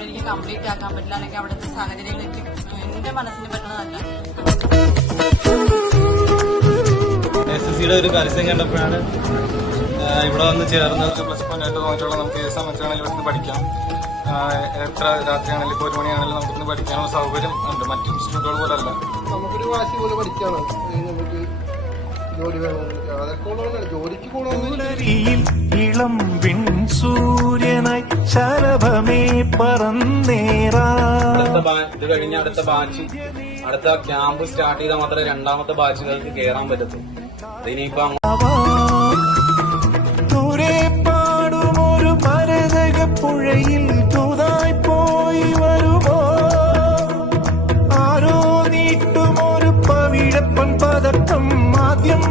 അവിടെ എനിക്ക് കംപ്ലീറ്റ് ആക്കാൻ പറ്റില്ല, അല്ലെങ്കിൽ അവിടുത്തെ സാഹചര്യങ്ങൾ എനിക്ക് എന്റെ മനസ്സിന് പറ്റുന്നതല്ല. SSCയുടെ ഒരു പരസ്യം കണ്ടപ്പോഴാണ് ഇവിടെ വന്ന് ചേർന്നത്. +1 ആയിട്ട് നോക്കിയുള്ള നമുക്ക് ഏത് സമയത്താണെങ്കിലും ഇവിടെ പഠിക്കാം. എത്ര രാത്രിയാണെങ്കിലും ഇപ്പോൾ 1 മണിയാണെങ്കിലും നമുക്കിന്ന് പഠിക്കാനുള്ള സൗകര്യം ഉണ്ട്. മറ്റു ഇൻസ്റ്റിറ്റ്യൂട്ടുകൾ പോലെ അല്ല. നമുക്കൊരു വാശി പോലെ പഠിക്കാണ്. നമുക്ക് ജോലി വേണം, അതൊക്കെ ജോലിക്ക് പോകണമെങ്കിൽ ഇളം സൂര്യനായി ശരഭമേ പറന്നേറാ. ഇത് കഴിഞ്ഞ അടുത്ത ബാച്ച്, അടുത്ത ക്യാമ്പ് സ്റ്റാർട്ട് ചെയ്താൽ മാത്രമേ രണ്ടാമത്തെ ബാച്ചുകൾക്ക് കയറാൻ പറ്റത്തുള്ളൂ. അതിനിപ്പോ ദൂരെ പാടുമൊരു പരതകപ്പുഴയിൽ തൂതായി പോയി വരുമോ, ആരോ നീട്ടുമൊരു പവിഴപ്പൻ പതക്കം ആദ്യം